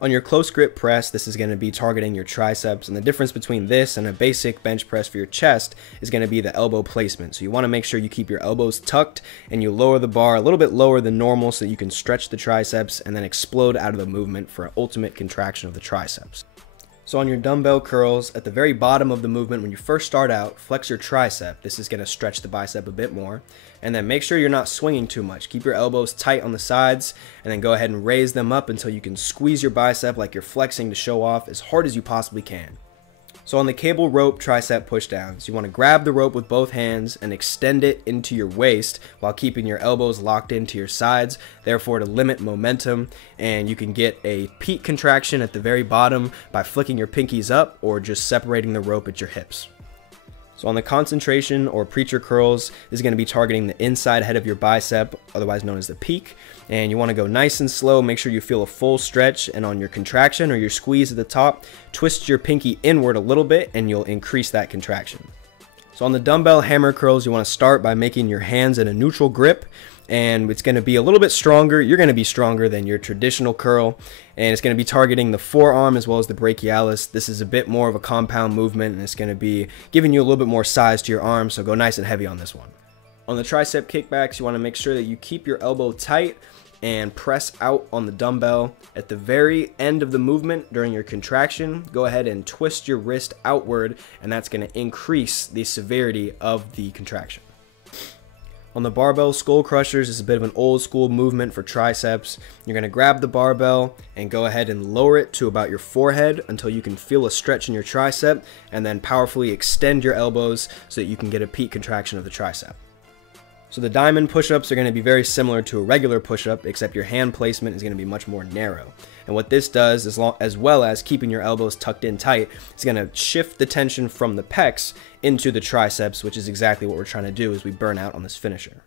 On your close grip press, this is going to be targeting your triceps, and the difference between this and a basic bench press for your chest is going to be the elbow placement. So you want to make sure you keep your elbows tucked and you lower the bar a little bit lower than normal so that you can stretch the triceps and then explode out of the movement for an ultimate contraction of the triceps. So on your dumbbell curls, at the very bottom of the movement, when you first start out, flex your tricep. This is going to stretch the bicep a bit more. And then make sure you're not swinging too much. Keep your elbows tight on the sides, and then go ahead and raise them up until you can squeeze your bicep like you're flexing to show off as hard as you possibly can. So on the cable rope tricep pushdowns, you want to grab the rope with both hands and extend it into your waist while keeping your elbows locked into your sides, therefore to limit momentum, and you can get a peak contraction at the very bottom by flicking your pinkies up or just separating the rope at your hips. So on the concentration or preacher curls, this is going to be targeting the inside head of your bicep, otherwise known as the peak. And you want to go nice and slow, make sure you feel a full stretch, and on your contraction or your squeeze at the top, twist your pinky inward a little bit and you'll increase that contraction. So on the dumbbell hammer curls, you want to start by making your hands in a neutral grip, and it's going to be a little bit stronger. You're going to be stronger than your traditional curl, and it's going to be targeting the forearm as well as the brachialis. This is a bit more of a compound movement, and it's going to be giving you a little bit more size to your arm, so go nice and heavy on this one. On the tricep kickbacks, you want to make sure that you keep your elbow tight and press out on the dumbbell. At the very end of the movement during your contraction, go ahead and twist your wrist outward, and that's going to increase the severity of the contraction. On the barbell skull crushers, it's a bit of an old school movement for triceps. You're going to grab the barbell and go ahead and lower it to about your forehead until you can feel a stretch in your tricep, and then powerfully extend your elbows so that you can get a peak contraction of the tricep. So the diamond push-ups are going to be very similar to a regular push-up, except your hand placement is going to be much more narrow. And what this does, as well as keeping your elbows tucked in tight, is going to shift the tension from the pecs into the triceps, which is exactly what we're trying to do as we burn out on this finisher.